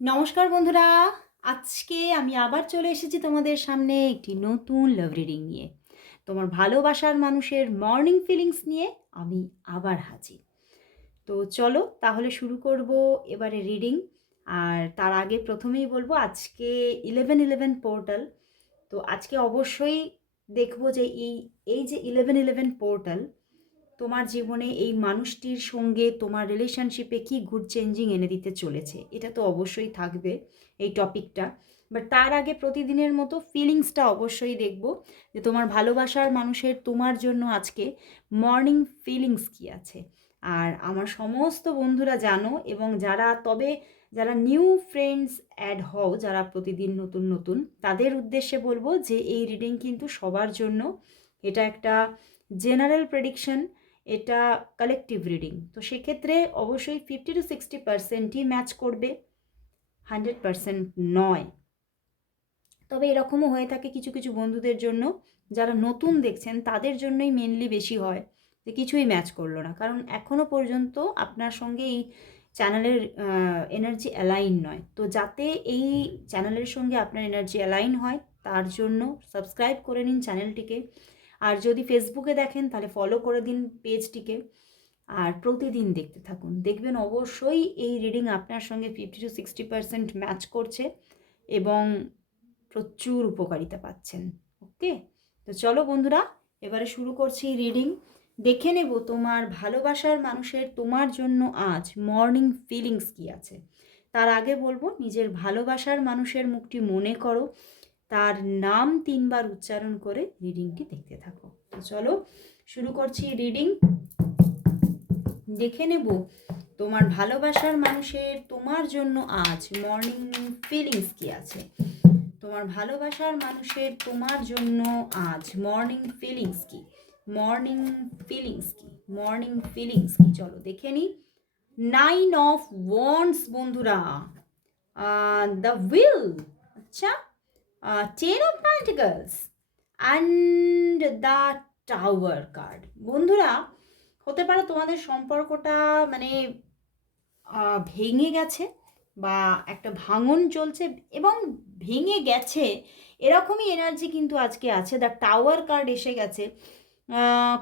নমস্কার বন্ধুরা, আজকে আমি আবার চলে এসেছি তোমাদের সামনে একটি নতুন লাভ রিডিং নিয়ে। তোমার ভালোবাসার মানুষের মর্নিং ফিলিংস নিয়ে আমি আবার হাজির। তো চলো তাহলে শুরু করব এবারে রিডিং আর তার আগে প্রথমেই বলব আজকে ইলেভেন ইলেভেন পোর্টাল তো আজকে অবশ্যই দেখব যে এই এই যে ইলেভেন ইলেভেন পোর্টাল তোমার জীবনে এই মানুষটির সঙ্গে তোমার রিলেশনশিপে কি গুড চেঞ্জিং এনে দিতে চলেছে? এটা তো অবশ্যই থাকবে এই টপিকটা। বাট তার আগে প্রতিদিনের মতো ফিলিংসটা অবশ্যই দেখব যে তোমার ভালোবাসার মানুষের তোমার জন্য আজকে মর্নিং ফিলিংস কি আছে? আর আমার সমস্ত বন্ধুরা জানো এবং যারা, তবে যারা নিউ ফ্রেন্ডস অ্যাড হও, যারা প্রতিদিন নতুন নতুন, তাদের উদ্দেশ্যে বলব যে এই রিডিং কিন্তু সবার জন্য এটা একটা জেনারেল প্রেডিকশন এটা কালেকটিভ রিডিং তো সেক্ষেত্রে অবশ্যই ফিফটি টু সিক্সটি পার্সেন্টই ম্যাচ করবে হান্ড্রেড পার্সেন্ট নয়। তবে এরকমও হয়ে থাকে কিছু কিছু বন্ধুদের জন্য, যারা নতুন দেখছেন, তাদের জন্যই মেনলি বেশি হয় যে কিছুই ম্যাচ করল না। কারণ এখনও পর্যন্ত আপনার সঙ্গে এই চ্যানেলের এনার্জি অ্যালাইন নয়। তো যাতে এই চ্যানেলের সঙ্গে আপনার এনার্জি অ্যালাইন হয়, তার জন্য সাবস্ক্রাইব করে নিন চ্যানেলটিকে আর যদি ফেসবুকে দেখেন, তাহলে ফলো করে দিন পেজটিকে আর প্রতিদিন দেখতে থাকুন। দেখবেন অবশ্যই এই রিডিং আপনার সঙ্গে fifty to sixty percent match করছে এবং প্রচুর উপকারিতা পাচ্ছেন। ওকে তো চলো বন্ধুরা, এবারে শুরু করছি রিডিং দেখে নেব তোমার ভালোবাসার মানুষের তোমার জন্য আজ মর্নিং ফিলিংস কি আছে। তার আগে বলব, নিজের ভালোবাসার মানুষের মুখটি মনে করো। তার নাম তিনবার উচ্চারণ করে রিডিংটি দেখতে থাকো। তো চলো শুরু করছি রিডিং দেখে নেব তোমার ভালোবাসার মানুষের তোমার জন্য আজ মর্নিং ফিলিংস কি আছে? তোমার ভালোবাসার মানুষের তোমার জন্য আজ মর্নিং ফিলিংস কি? মর্নিং ফিলিংস কি? মর্নিং ফিলিংস কি? চলো দেখে নি। নাইন অফ ওয়ান্স বন্ধুরা। দ্য উইল আচ্ছা ten of pentacles and the tower card বন্ধুরা, হতে পারে তোমাদের সম্পর্কটা মানে ভেঙে গেছে বা একটা ভাঙন চলছে এবং ভেঙে গেছে, এরকমই এনার্জি কিন্তু আজকে আছে। দ্য টাওয়ার কার্ড এসে গেছে।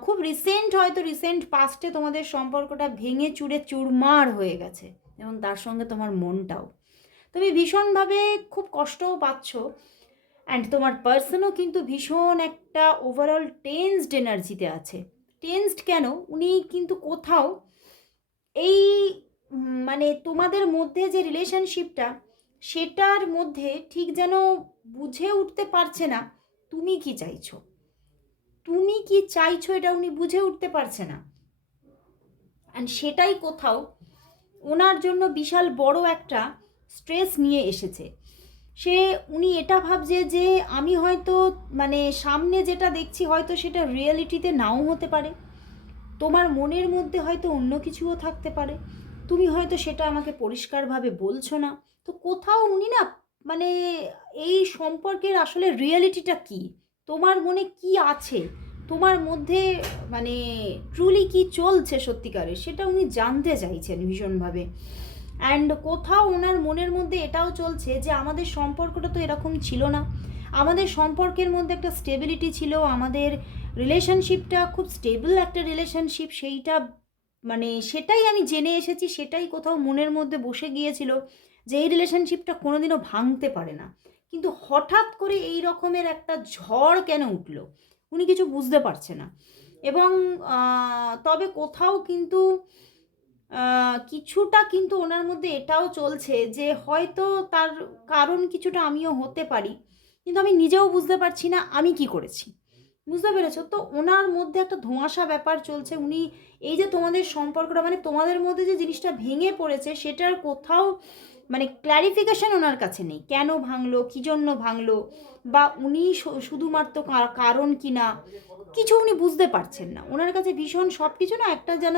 খুব রিসেন্ট হয়তো রিসেন্ট পাস্টে তোমাদের সম্পর্কটা ভেঙে চুরে চুরমার হয়ে গেছে এবং তার সঙ্গে তোমার মনটাও। তুমি ভীষণভাবে খুব কষ্টও পাচ্ছ। অ্যান্ড তোমার পার্সনও কিন্তু ভীষণ একটা ওভারঅল টেন্সড এনার্জিতে আছে। টেন্সড কেন? উনি কিন্তু কোথাও এই মানে তোমাদের মধ্যে যে রিলেশনশিপটা সেটার মধ্যে ঠিক যেন বুঝে উঠতে পারছে না, তুমি কি চাইছো? তুমি কি চাইছো এটা উনি বুঝে উঠতে পারছে না? অ্যান্ড সেটাই কোথাও ওনার জন্য বিশাল বড় একটা স্ট্রেস নিয়ে এসেছে। সে, উনি এটা ভাবছে যে আমি হয়তো মানে সামনে যেটা দেখছি হয়তো সেটা রিয়েলিটিতে নাও হতে পারে। তোমার মনের মধ্যে হয়তো অন্য কিছুও থাকতে পারে। তুমি হয়তো সেটা আমাকে পরিষ্কারভাবে বলছো না। তো কোথাও উনি না মানে এই সম্পর্কের আসলে রিয়েলিটিটা কি? তোমার মনে কি আছে? তোমার মধ্যে মানে ট্রুলি কি চলছে সত্যিকারের সেটা উনি জানতে চাইছেন ভীষণভাবে। অ্যান্ড কোথাও ওনার মনের মধ্যে এটাও চলছে যে আমাদের সম্পর্কটা তো এরকম ছিল না। আমাদের সম্পর্কের মধ্যে একটা স্টেবিলিটি ছিল, আমাদের রিলেশনশিপটা খুব স্টেবল একটা রিলেশনশিপ সেইটা মানে সেটাই আমি জেনে এসেছি, সেটাই কোথাও মনের মধ্যে বসে গিয়েছিল যে এই রিলেশনশিপটা কোনোদিনও ভাঙতে পারে না। কিন্তু হঠাৎ করে এই রকমের একটা ঝড় কেন উঠল? উনি কিছু বুঝতে পারছে না। এবং তবে কোথাও কিন্তু কিছুটা কিন্তু ওনার মধ্যে এটাও চলছে যে হয়তো তার কারণ কিছুটা আমিও হতে পারি, কিন্তু আমি নিজেও বুঝতে পারছি না আমি কি করেছি। বুঝতে পেরেছ? তো ওনার মধ্যে একটা ধোঁয়াশা ব্যাপার চলছে, উনি এই যে তোমাদের সম্পর্কটা মানে তোমাদের মধ্যে যে জিনিসটা ভেঙে পড়েছে, সেটার কোথাও মানে ক্ল্যারিফিকেশন ওনার কাছে নেই। কেন ভাঙলো? কী জন্য ভাঙলো? বা উনি শুধুমাত্র কারণ কি না? কিছু উনি বুঝতে পারছেন না। ওনার কাছে ভীষণ সব কিছু না একটা যেন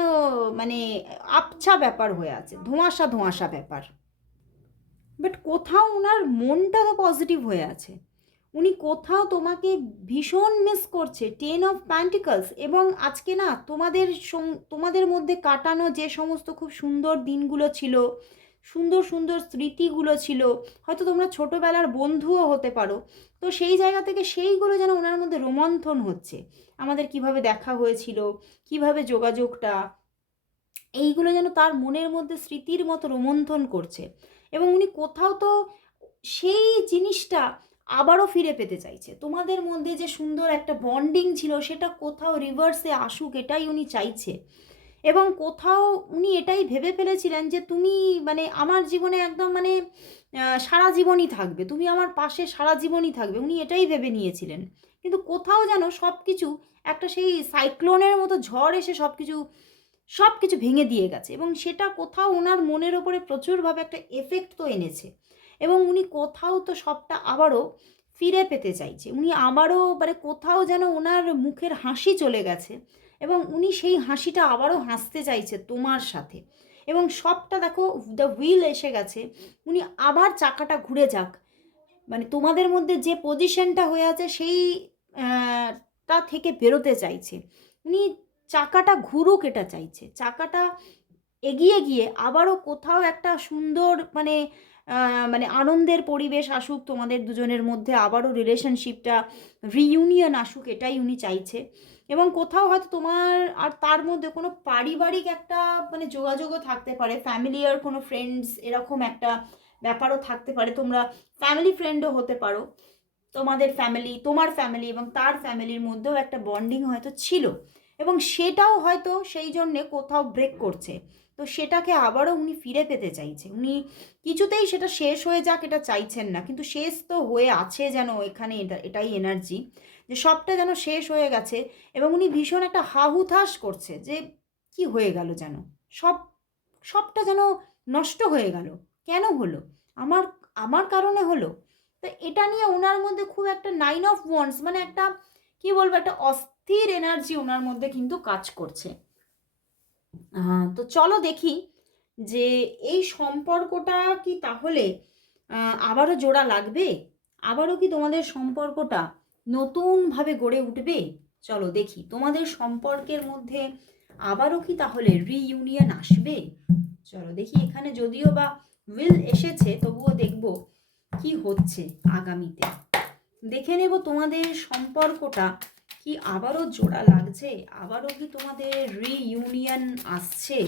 মানে আবছা ব্যাপার হয়ে আছে, ধোঁয়াশা ধোঁয়াশা ব্যাপার। বাট কোথাও ওনার মনটা তো পজিটিভ হয়ে আছে। উনি কোথাও তোমাকে ভীষণ মিস করছে টেন অফ প্যান্টিকলস এবং আজকে না তোমাদের তোমাদের মধ্যে কাটানো যে সমস্ত খুব সুন্দর দিনগুলো ছিল সুন্দর সুন্দর স্মৃতিগুলো ছিল। হয়তো তোমরা ছোটোবেলার বন্ধুও হতে পারো। তো সেই জায়গা থেকে সেইগুলো যেন ওনার মধ্যে রোমন্থন হচ্ছে। আমাদের কীভাবে দেখা হয়েছিল, কীভাবে যোগাযোগটা, এইগুলো যেন তার মনের মধ্যে স্মৃতির মতো রোমন্থন করছে। এবং উনি কোথাও তো সেই জিনিসটা আবারও ফিরে পেতে চাইছে। তোমাদের মধ্যে যে সুন্দর একটা বন্ডিং ছিল, সেটা কোথাও রিভার্সে আসুক, এটাই উনি চাইছে। এবং কোথাও উনি এটাই ভেবে ফেলেছিলেন যে তুমি মানে আমার জীবনে একদম মানে সারা জীবনই থাকবে। তুমি আমার পাশে সারা জীবনই থাকবে। উনি এটাই ভেবে নিয়েছিলেন। কিন্তু কোথাও যেন সব কিছু একটা সেই সাইক্লোনের মতো ঝড় এসে সব কিছু সব কিছু ভেঙে দিয়ে গেছে এবং সেটা কোথাও ওনার মনের ওপরে প্রচুরভাবে একটা এফেক্ট তো এনেছে। এবং উনি কোথাও তো সবটা আবারও ফিরে পেতে চাইছে। উনি আবারও মানে কোথাও যেন ওনার মুখের হাসি চলে গেছে। এবং উনি সেই হাসিটা আবারও হাসতে চাইছে তোমার সাথে। এবং সবটা দেখো দ্য হুইল এসে গেছে, উনি আবার চাকাটা ঘুরে যাক। মানে তোমাদের মধ্যে যে পজিশনটা হয়ে আছে সেই টা থেকে বেরোতে চাইছে। উনি চাকাটা ঘুরুক এটা চাইছে। চাকাটা এগিয়ে গিয়ে আবারও কোথাও একটা সুন্দর মানে মানে আনন্দের পরিবেশ আসুক তোমাদের দুজনের মধ্যে, আবারও রিলেশনশিপটা রিইউনিয়ন আসুক এটাই উনি চাইছে। এবং কোথাও হয়তো তোমার আর তার মধ্যে কোনো পারিবারিক একটা মানে যোগাযোগও থাকতে পারে ফ্যামিলি আর কোনো ফ্রেন্ডস এরকম একটা ব্যাপারও থাকতে পারে, তোমরা ফ্যামিলি ফ্রেন্ডও হতে পারো। তোমাদের ফ্যামিলি তোমার ফ্যামিলি এবং তার ফ্যামিলির মধ্যেও একটা বন্ডিং হয়তো ছিল এবং সেটাও হয়তো সেই জন্যে কোথাও ব্রেক করছে। তো সেটাকে আবারও উনি ফিরে পেতে চাইছে। উনি কিছুতেই সেটা শেষ হয়ে যাক এটা চাইছেন না, কিন্তু শেষ তো হয়ে আছে যেন এখানে এটা, এটাই এনার্জি যে সবটা যেন শেষ হয়ে গেছে এবং উনি ভীষণ একটা হাহুতাশ করছে যে কি হয়ে গেল যেন? সব, সবটা যেন নষ্ট হয়ে গেল। কেন হলো? আমার আমার কারণে হলো? তো এটা নিয়ে ওনার মধ্যে খুব একটা নাইন অফ ওয়ান্স মানে একটা, কি বলব, একটা অস্থির এনার্জি ওনার মধ্যে কিন্তু কাজ করছে। তো চলো দেখি যে এই সম্পর্কটা কি তাহলে আবারও জোড়া লাগবে? আবারও কি তোমাদের সম্পর্কটা নতুনভাবে গড়ে উঠবে? চলো দেখি, তোমাদের সম্পর্কের মধ্যে আবারও কি তাহলে রিইউনিয়ন আসবে? চলো দেখি, এখানে যদিও বা উইল এসেছে, তবুও দেখব কি হচ্ছে আগামীতে। দেখে নেব তোমাদের সম্পর্কটা কি আবারও জোড়া লাগছে? আবারও কি তোমাদের রিইউনিয়ন আসছে?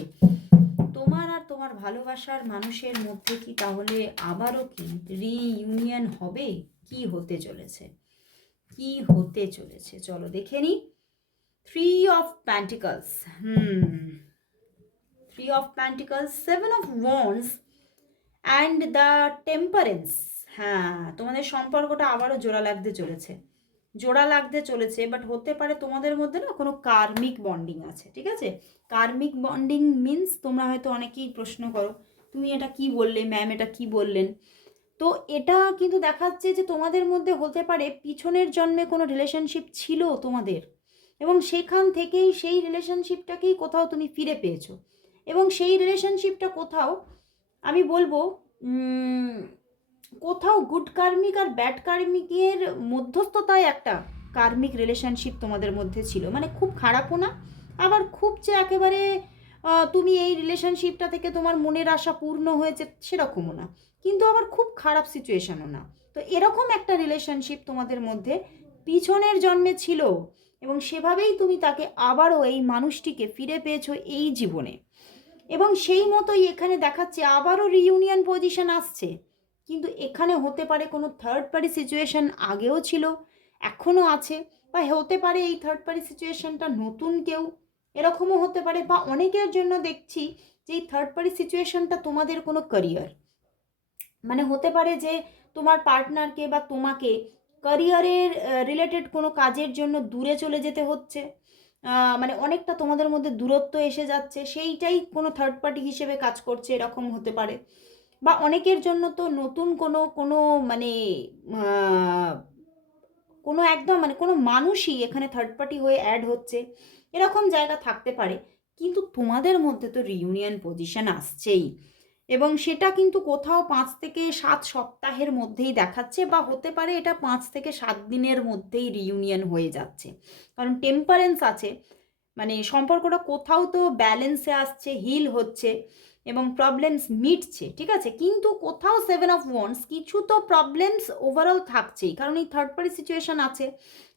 তোমার আর তোমার ভালোবাসার মানুষের মধ্যে কি তাহলে আবারও কি রিইউনিয়ন হবে? কি হতে চলেছে? কি হতে চলেছে? চলো দেখে নি। Three of pentacles hmm. Three of pentacles seven of wands and the temperance হ্যাঁ তোমাদের সম্পর্কটা আবারও জোড়া লাগতে চলেছে। জোড়া লাগতে চলেছে বাট হতে পারে তোমাদের মধ্যে না কোনো কার্মিক বন্ডিং আছে, ঠিক আছে? কার্মিক বন্ডিং মিন্স তোমরা হয়তো অনেকেই প্রশ্ন করো, তুমি এটা কি বললে ম্যাম এটা কি বললেন? তো এটা কিন্তু দেখাচ্ছে যে তোমাদের মধ্যে হতে পারে পিছনের জন্মে কোনো রিলেশনশিপ ছিল তোমাদের, এবং সেখান থেকেই সেই রিলেশনশিপটাকেই কোথাও তুমি ফিরে পেয়েছ, এবং সেই রিলেশনশিপটা কোথাও, আমি বলব কোথাও গুড কার্মিক আর ব্যাড কার্মিকের মধ্যস্থতায় একটা কার্মিক রিলেশনশিপ তোমাদের মধ্যে ছিল। মানে খুব খারাপও না, আবার খুব যে একেবারে তুমি এই রিলেশনশিপটা থেকে তোমার মনের আশা পূর্ণ হয়েছে সেরকমও না। কিন্তু আবার খুব খারাপ সিচুয়েশনও না। তো এরকম একটা রিলেশনশিপ তোমাদের মধ্যে পিছনের জন্মে ছিল এবং সেভাবেই তুমি তাকে আবারও এই মানুষটিকে ফিরে পেয়েছ এই জীবনে। এবং সেই মতোই এখানে দেখাচ্ছে আবারও রিইউনিয়ন পজিশন আসছে। কিন্তু এখানে হতে পারে কোনো থার্ড পার্টি সিচুয়েশান আগেও ছিল, এখনও আছে, বা হতে পারে এই থার্ড পার্টি সিচুয়েশানটা নতুন কেউ, এরকমও হতে পারে, বা অনেকের জন্য দেখছি যে এই থার্ড পার্টি সিচুয়েশনটা তোমাদের কোনো ক্যারিয়ার মানে হতে পারে যে তোমার পার্টনারকে বা তোমাকে ক্যারিয়ারের রিলেটেড কোনো কাজের জন্য দূরে চলে যেতে হচ্ছে মানে অনেকটা তোমাদের মধ্যে দূরত্ব এসে যাচ্ছে, সেইটাই কোনো থার্ড পার্টি হিসেবে কাজ করছে, এরকম হতে পারে। বা অনেকের জন্য তো নতুন কোনো কোনো মানে কোনো একদম মানে কোনো মানুষই এখানে থার্ড পার্টি হয়ে অ্যাড হচ্ছে। এরকম জায়গা থাকতে পারে। কিন্তু তোমাদের মধ্যে তো রিউনিয়ন পজিশন আসছেই। এবং সেটা কিন্তু কোথাও পাঁচ থেকে সাত সপ্তাহের মধ্যেই দেখাচ্ছে বা হতে পারে এটা পাঁচ থেকে সাত দিনের মধ্যেই রিউনিয়ন হয়ে যাচ্ছে। কারণ টেম্পারেন্স আছে। মানে সম্পর্কটা কোথাও তো ব্যালেন্সে আসছে হিল হচ্ছে। এবং প্রবলেমস মিটছে, ঠিক আছে? কিন্তু কোথাও সেভেন অফ ওয়ান্স কিছু তো প্রবলেমস ওভারঅল থাকছেই, কারণ এই থার্ড পার্টি সিচুয়েশন আছে।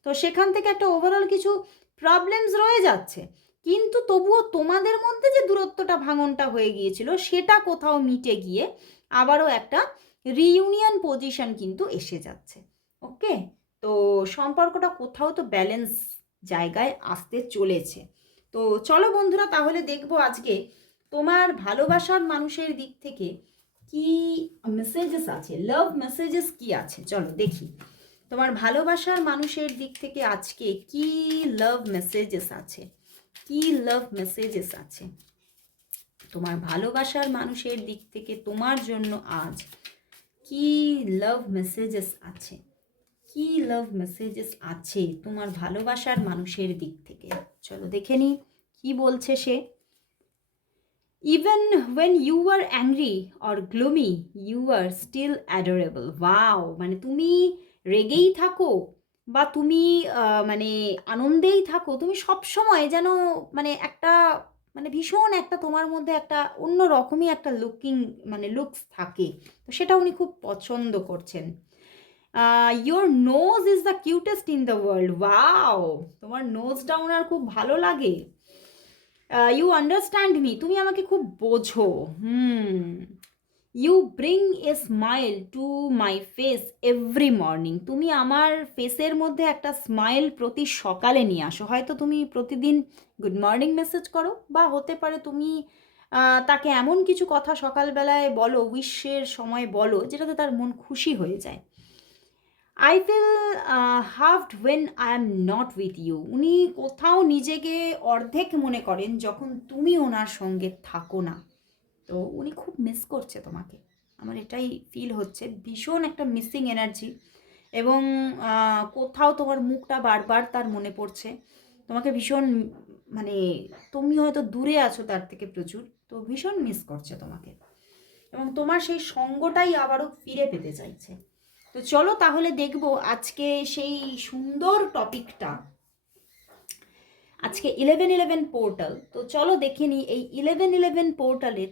তো সেখান থেকে একটা ওভারঅল কিছু প্রবলেমস রয়ে যাচ্ছে। কিন্তু তবুও তোমাদের মধ্যে যে দূরত্বটা, ভাঙনটা হয়ে গিয়েছিল, সেটা কোথাও মিটে গিয়ে আবারও একটা রিইউনিয়ন পজিশন কিন্তু এসে যাচ্ছে ওকে তো সম্পর্কটা কোথাও তো ব্যালেন্স জায়গায় আসতে চলেছে। তো চলো বন্ধুরা, তাহলে দেখব আজকে তোমার ভালোবাসার মানুষের দিক থেকে কি মেসেজেস আছে? লাভ মেসেজেস কি আছে? চলো দেখি। তোমার ভালোবাসার মানুষের দিক থেকে আজকে কি লাভ মেসেজেস আছে? কি লাভ মেসেজেস আছে? তোমার ভালোবাসার মানুষের দিক থেকে তোমার জন্য আজ কি লাভ মেসেজেস আছে? কি লাভ মেসেজেস আছে তোমার ভালোবাসার মানুষের দিক থেকে? চলো দেখে নি কি বলছে সে? Even when you are angry or gloomy you are still adorable wow মানে তুমি রেগেই থাকো বা তুমি মানে আনন্দেই থাকো, তুমি সব সময় যেন মানে একটা মানে ভীষণ একটা তোমার মধ্যে একটা অন্য রকমই একটা লুকিং মানে লুকস থাকে। তো সেটা উনি খুব পছন্দ করছেন। Your nose is the cutest in the world wow তোমার নোজটা ওনার খুব ভালো লাগে। ইউ আন্ডারস্ট্যান্ড মি তুমি আমাকে খুব বোঝো। হুম you bring a smile to my face every morning তুমি আমার ফেসের মধ্যে একটা স্মাইল প্রতি সকালে নিয়ে আসো। হয়তো তুমি প্রতিদিন গুড মর্নিং মেসেজ করো বা হতে পারে তুমি তাকে এমন কিছু কথা সকালবেলায় বলো উইশের সময় বলো, যেটাতে তার মন খুশি হয়ে যায়। I feel halved when I am not with you উনি কোথাও নিজেকে অর্ধেক মনে করেন যখন তুমি ওনার সঙ্গে থাকো না। তো উনি খুব মিস করছে তোমাকে। আমার এটাই ফিল হচ্ছে। ভীষণ একটা মিসিং এনার্জি এবং কোথাও তোমার মুখটা বারবার তার মনে পড়ছে। তোমাকে ভীষণ মানে তুমি হয়তো দূরে আছো তার থেকে প্রচুর। তো ভীষণ মিস করছে তোমাকে। এবং তোমার সেই সঙ্গটাই আবারও ফিরে পেতে চাইছে। তো চলো তাহলে দেখব আজকে সেই সুন্দর টপিকটা। আজকে ইলেভেন ইলেভেন পোর্টাল তো চলো দেখে নিই, এই ইলেভেন ইলেভেন পোর্টালে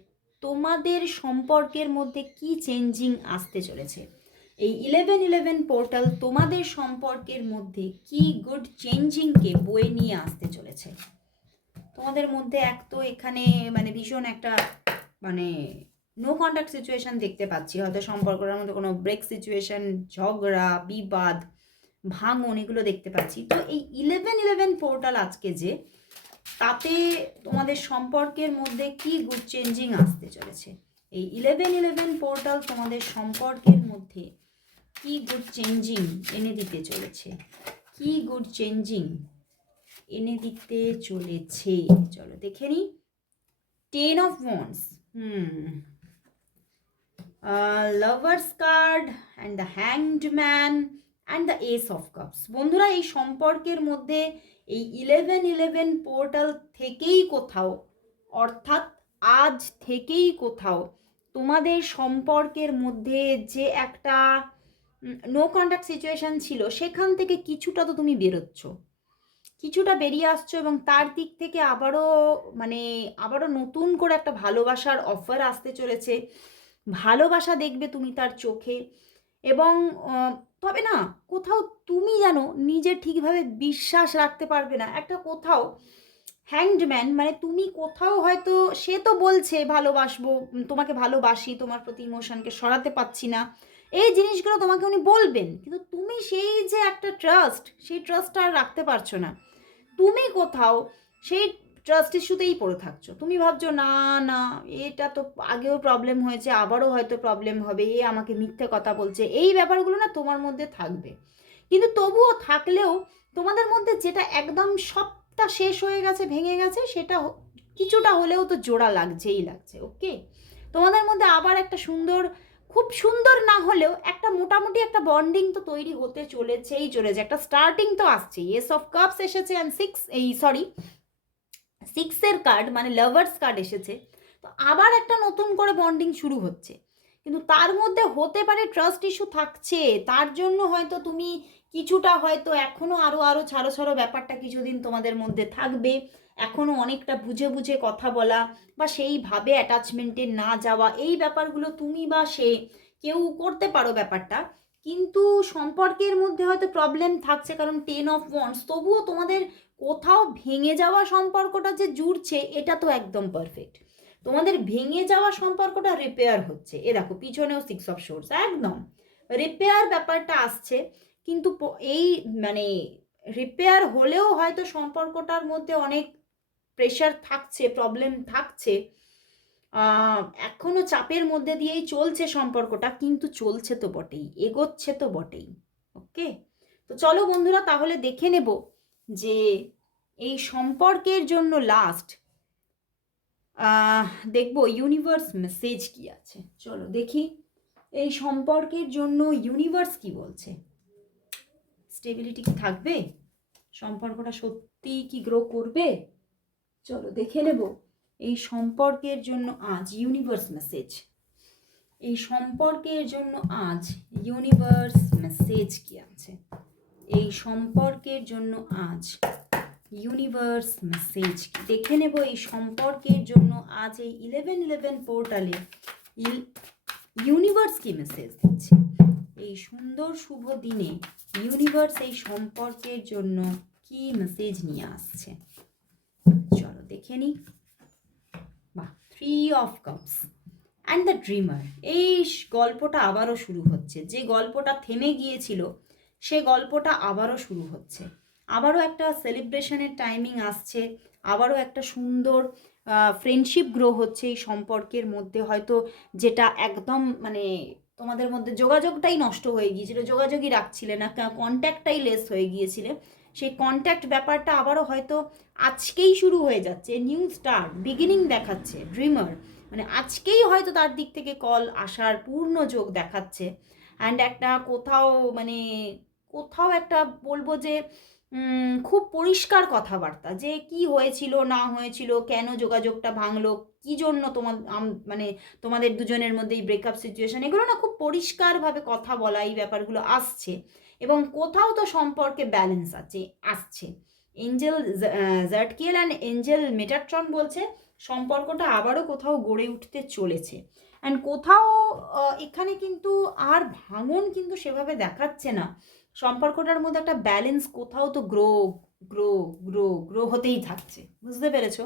তোমাদের সম্পর্কের মধ্যে কি চেঞ্জিং আসতে চলেছে? এই ইলেভেন ইলেভেন পোর্টাল তোমাদের সম্পর্কের মধ্যে কি গুড চেঞ্জিংকে বয়ে নিয়ে আসতে চলেছে? তোমাদের মধ্যে এক তো এখানে মানে ভীষণ একটা মানে নো কন্ট্যাক্ট সিচুয়েশান দেখতে পাচ্ছি, হয়তো সম্পর্কটার মধ্যে কোনো ব্রেক সিচুয়েশন ঝগড়া, বিবাদ, ভাঙন এগুলো দেখতে পাচ্ছি। তো এই ইলেভেন ইলেভেন পোর্টাল আজকে যে, তাতে তোমাদের সম্পর্কের মধ্যে কি গুড চেঞ্জিং আসতে চলেছে? এই ইলেভেন ইলেভেন পোর্টাল তোমাদের সম্পর্কের মধ্যে কি গুড চেঞ্জিং এনে দিতে চলেছে? কি গুড চেঞ্জিং এনে দিতে চলেছে? চলো দেখে নিই। Ten of wands hmm. Lovers card and the hanged man and the ace of cups বন্ধুরা, এই সম্পর্কের মধ্যে এই ইলেভেন ইলেভেন পোর্টাল থেকেই কোথাও, অর্থাৎ আজ থেকেই কোথাও তোমাদের সম্পর্কের মধ্যে যে একটা নো কন্ট্যাক্ট সিচুয়েশন ছিল, সেখান থেকে কিছুটা তো তুমি বেরোচ্ছ। কিছুটা বেরিয়ে আসছো এবং তার দিক থেকে আবারও মানে আবারও নতুন করে একটা ভালোবাসার অফার আসতে চলেছে। ভালোবাসা দেখবে তুমি তার চোখে এবং তবে না, কোথাও তুমি যেন নিজে ঠিকভাবে বিশ্বাস রাখতে পারবে না। একটা কোথাও হ্যান্ডম্যান মানে তুমি কোথাও হয়তো, সে তো বলছে, ভালোবাসবো, তোমাকে ভালোবাসি, তোমার প্রতি ইমোশনকে সরাতে পারছি না। এই জিনিসগুলো তোমাকে উনি বলবেন। কিন্তু তুমি সেই যে একটা ট্রাস্ট সেই ট্রাস্টটা আর রাখতে পারছ না। তুমি কোথাও সেই ট্রাস্ট ইস্যুতেই পড়ে থাকছো। তুমি ভাবছ, না না, এটা তো আগেও প্রবলেম হয়েছে, আবারও হয়তো প্রবলেম হবে, এ আমাকে মিথ্যে কথা বলছে। এই ব্যাপারগুলো না তোমার মধ্যে থাকবে। কিন্তু তবুও থাকলেও তোমাদের মধ্যে যেটা একদম সবটা শেষ হয়ে গেছে, ভেঙে গেছে, সেটা কিছুটা হলেও তো জোড়া লাগছেই লাগছে ওকে তোমাদের মধ্যে আবার একটা সুন্দর, খুব সুন্দর না হলেও একটা মোটামুটি একটা বন্ডিং তো তৈরি হতে চলেছেই চলেছে, একটা স্টার্টিং তো আসছেই। এস অফ কাপস এসেছে অ্যান্ড সিক্স এই সরি সিক্সের কার্ড মানে লাভার্স কার্ড এসেছে। তো আবার একটা নতুন করে বন্ডিং শুরু হচ্ছে। কিন্তু তার মধ্যে হতে পারে ট্রাস্ট ইস্যু থাকছে। তার জন্য হয়তো তুমি কিছুটা হয়তো এখনও আরও আরও ছাড়ো ছাড়ো ব্যাপারটা কিছুদিন তোমাদের মধ্যে থাকবে। এখনও অনেকটা বুঝে বুঝে কথা বলা বা সেইভাবে অ্যাটাচমেন্টে না যাওয়া, এই ব্যাপারগুলো তুমি বা সে কেউ করতে পারো ব্যাপারটা। কিন্তু সম্পর্কের মধ্যে হয়তো প্রবলেম থাকছে, কারণ টেন অফ ওয়ান্স তবুও তোমাদের কোথাও ভেঙে যাওয়া সম্পর্কটা যে জুড়ছে এটা তো একদম পারফেক্ট তোমাদের ভেঙে যাওয়া সম্পর্কটা রিপেয়ার হচ্ছে। এ দেখো পিছনেও সিক্স অফ শোর্স একদম। রিপেয়ার ব্যাপারটা আসছে কিন্তু এই মানে রিপেয়ার হলেও হয়তো সম্পর্কটার মধ্যে অনেক প্রেশার থাকছে প্রবলেম থাকছে। আহ, এখনও চাপের মধ্যে দিয়েই চলছে সম্পর্কটা কিন্তু চলছে তো বটেই এগোচ্ছে তো বটেই ওকে তো চলো বন্ধুরা তাহলে দেখে নেব যে এই সম্পর্কের জন্য লাস্ট দেখব ইউনিভার্স মেসেজ কি আছে। চলো দেখি, এই সম্পর্কের জন্য ইউনিভার্স কি বলছে? স্টেবিলিটি কি থাকবে? সম্পর্কটা সত্যি কি গ্রো করবে? চলো দেখে নেব, এই সম্পর্কের জন্য আজ ইউনিভার্স মেসেজ এই সম্পর্কের জন্য আজ ইউনিভার্স মেসেজ কি আছে? এই সম্পর্কের জন্য আজ ইউনিভার্স মেসেজ দেখে নেব এই সম্পর্কের জন্য আজ এই ইলেভেন ইলেভেন পোর্টালে ইউনিভার্স কি মেসেজ দিচ্ছে? এই সুন্দর শুভ দিনে ইউনিভার্স এই সম্পর্কের জন্য কি মেসেজ নিয়ে আসছে? চলো দেখে নিই। বাহ three of cups and the dreamer এই গল্পটা আবারও শুরু হচ্ছে। যে গল্পটা থেমে গিয়েছিল সে গল্পটা আবারও শুরু হচ্ছে। আবারও একটা সেলিব্রেশনের টাইমিং আসছে, আবারও একটা সুন্দর ফ্রেন্ডশিপ গ্রো হচ্ছে এই সম্পর্কের মধ্যে। হয়তো যেটা একদম মানে তোমাদের মধ্যে যোগাযোগটাই নষ্ট হয়ে গিয়েছিল, যোগাযোগই রাখছিলে না কন্ট্যাক্টটাই লেস হয়ে গিয়েছিলে। সেই কন্ট্যাক্ট ব্যাপারটা আবারও হয়তো আজকেই শুরু হয়ে যাচ্ছে। নিউ স্টার্ট বিগিনিং দেখাচ্ছে ড্রিমার মানে আজকেই হয়তো তার দিক থেকে কল আসার পূর্ণ যোগ দেখাচ্ছে। অ্যান্ড একটা কোথাও মানে কোথাও একটা বলব যে খুব পরিষ্কার কথাবার্তা যে কি হয়েছিল, না হয়েছিল, কেন যোগাযোগটা ভাঙলো, কি জন্য তোমার মানে তোমাদের দুজনের মধ্যে এই ব্রেকআপ সিচুয়েশন এগুলো না খুব পরিষ্কারভাবে কথা বলা এই ব্যাপারগুলো আসছে এবং কোথাও তো সম্পর্কে ব্যালেন্স আছে, আসছে। Angel Zadkiel and angel Metatron বলছে, সম্পর্কটা আবারও কোথাও গড়ে উঠতে চলেছে। অ্যান্ড কোথাও এখানে কিন্তু আর ভাঙন কিন্তু সেভাবে দেখাচ্ছে না। সম্পর্কটার মধ্যে একটা ব্যালেন্স কোথাও তো গ্রো গ্রো গ্রো গ্রো হতেই থাকছে। বুঝতে পেরেছ?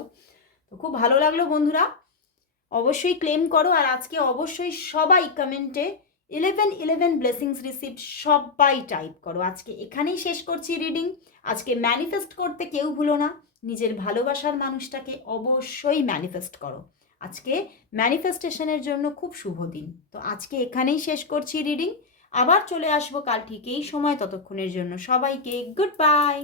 তো খুব ভালো লাগল বন্ধুরা। অবশ্যই ক্লেম করো আর আজকে অবশ্যই সবাই কমেন্টে ইলেভেন ইলেভেন ব্লেসিংস রিসিপ্ট সবাই টাইপ করো। আজকে এখানেই শেষ করছি রিডিং আজকে ম্যানিফেস্ট করতে কেউ ভুলো না। নিজের ভালোবাসার মানুষটাকে অবশ্যই ম্যানিফেস্ট করো। আজকে ম্যানিফেস্টেশনের জন্য খুব শুভ দিন। তো আজকে এখানেই শেষ করছি রিডিং আবার চলে আসব কাল ঠিক এই সময়, ততক্ষণের জন্য সবাইকে গুড বাই